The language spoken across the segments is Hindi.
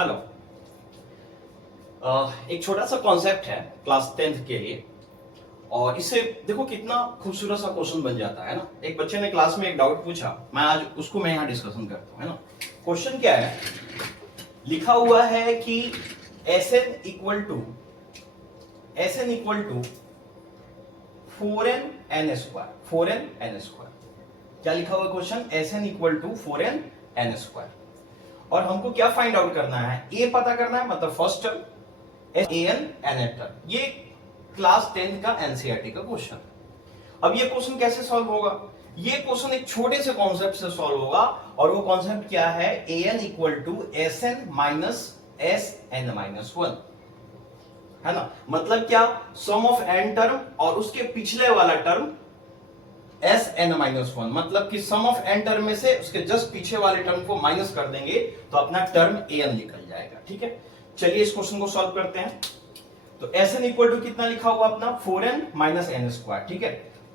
हेलो। एक छोटा सा कॉन्सेप्ट है क्लास 10th के लिए और इससे देखो कितना खूबसूरत सा क्वेश्चन बन जाता है ना। एक बच्चे ने क्लास में एक डाउट पूछा, मैं आज उसको मैं यहाँ डिस्कशन करता हूँ, है ना। क्वेश्चन क्या है, लिखा हुआ है कि Sn equal to 4n square 4n square. क्या लिखा हुआ question, Sn equal to 4n square. और हमको क्या फाइंड आउट करना है, ए पता करना है, मतलब first term an nth term. ये क्लास 10th का एनसीईआरटी का क्वेश्चन है। अब ये क्वेश्चन कैसे सॉल्व होगा, ये क्वेश्चन एक छोटे से कॉन्सेप्ट से सॉल्व होगा और वो कॉन्सेप्ट क्या है, an equal to Sn minus Sn minus 1, है ना। मतलब क्या, सम ऑफ n टर्म और उसके पिछले वाला टर्म Sn माइनस 1, मतलब कि सम ऑफ n टर्म में से उसके जस्ट पीछे वाले टर्म को माइनस कर देंगे तो अपना टर्म an निकल जाएगा। ठीक है, चलिए इस क्वेश्चन को सॉल्व करते हैं। तो Sn इक्वल टू कितना लिखा हुआ अपना 4n माइनस n स्क्वायर। ठीक है,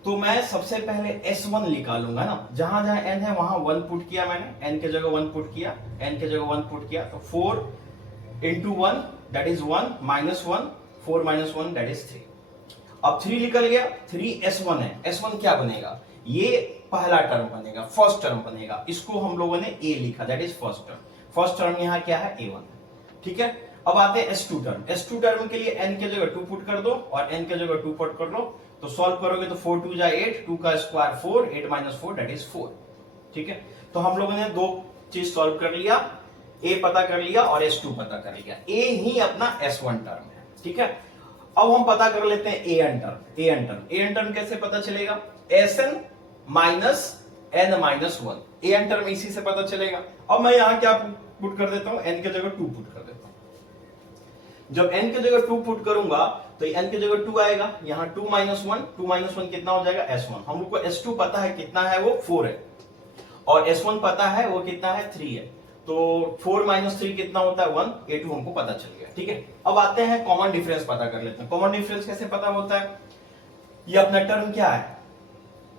तो मैं सबसे पहले S1 निकालूंगा ना, जहां जहां n है वहां 1 पुट किया मैंने, n के जगह 1 पुट किया, n के जगह 1 पुट किया, तो 4 into 1 that is 1 minus 1, 4 minus 1 that is 3। अब 3 निकल गया, 3 S1 है, S1 क्या बनेगा, ये पहला टर्म बनेगा, फर्स्ट टर्म बनेगा, इसको हम लोगों ने a लिखा, that is first term. First term यहाँ क्या है, a1। ठीक है, अब आते हैं S2 टर्म। S2 टर्म के लिए n के जगह 2 पुट कर दो और n के जगह 2 पुट कर लो, तो सॉल्व करोगे तो 4 2 जा 8, 2 का स्क्वायर 4, 8 माइनस 4 दैट इज 4। ठीक है, तो हम लोगों ने दो चीज सॉल्व कर लिया, a पता कर लिया और S2 पता कर लिया। a ही अपना S1 टर्म है। ठीक है, अब हम पता कर लेते हैं an टर्म। an टर्म कैसे पता चलेगा, Sn minus n minus 1, an term इसी से पता चलेगा। अब मैं यहां क्या पुट कर देता हूं, n के जगह 2 पुट कर देता हूं। जब n के जगह 2 पुट करूंगा तो n के जगह 2 आएगा, यहां 2 माइनस 1 कितना हो जाएगा, S1। हम लोग को S2 पता है कितना है, वो 4 है, और S1 पता है वो कितना है, 3 है। तो 4 माइनस 3 कितना होता है, 1, A2 हमको पता चल गया। ठीक है, अब आते हैं कॉमन डिफरेंस पता कर लेते हैं। कॉमन डिफरेंस कैसे पता होता है, ये अपना टर्म क्या है,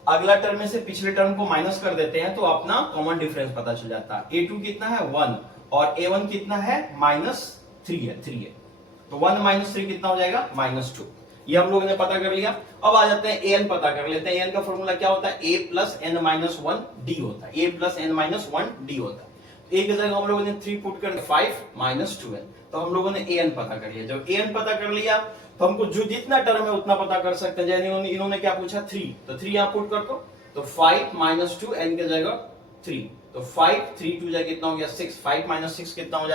अगला टर्म में से पिछले टर्म को माइनस कर देते हैं तो अपना कॉमन डिफरेंस पता चल जाता है। A2 कितना है, 1, और A1 कितना है, -3 है। तो 1 माइनस 3 कितना हो जाएगा, -2। ये हम लोगों ने पता कर लिया। अब आ जाते हैं an पता कर लेते हैं। an का फॉर्मूला क्या होता है, a plus n minus 1 D होता है, a plus n minus 1 D होता है। a की जगह हम लोगों ने 3 पुट कर 5 माइनस 2n, तो हम लोगों ने an पता कर लिया। जब an पता कर लिया तो हमको जो जितना टर्म है उतना पता कर सकते हैं। जैसे इन्होंने क्या पूछा, 3, तो 3 यहाँ पुट कर दो, तो 5 माइनस 2 n की जगह 3, तो 5 3 2 कितना हो गया 6, 5 माइनस 6 कितना हो जाता है